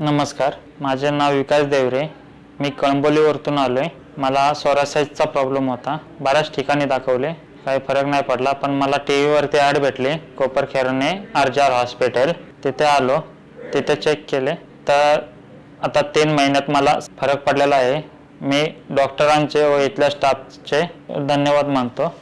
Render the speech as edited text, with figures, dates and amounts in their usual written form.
नमस्कार, माझे नाव विकास देवरे. मी कळंबोलीवरून आलो आहे. मला सोरायसिसचा प्रॉब्लेम होता. बऱ्याच ठिकाणी दाखवले, काही फरक नाही पडला. पण मला टीव्हीवरती ॲड भेटली कोपरखैरणे आरजार हॉस्पिटल. तिथे आलो, तिथे चेक केले तर आता 3 महिन्यात मला फरक पडलेला आहे. मी डॉक्टरांचे व इथल्या स्टाफचे धन्यवाद मानतो.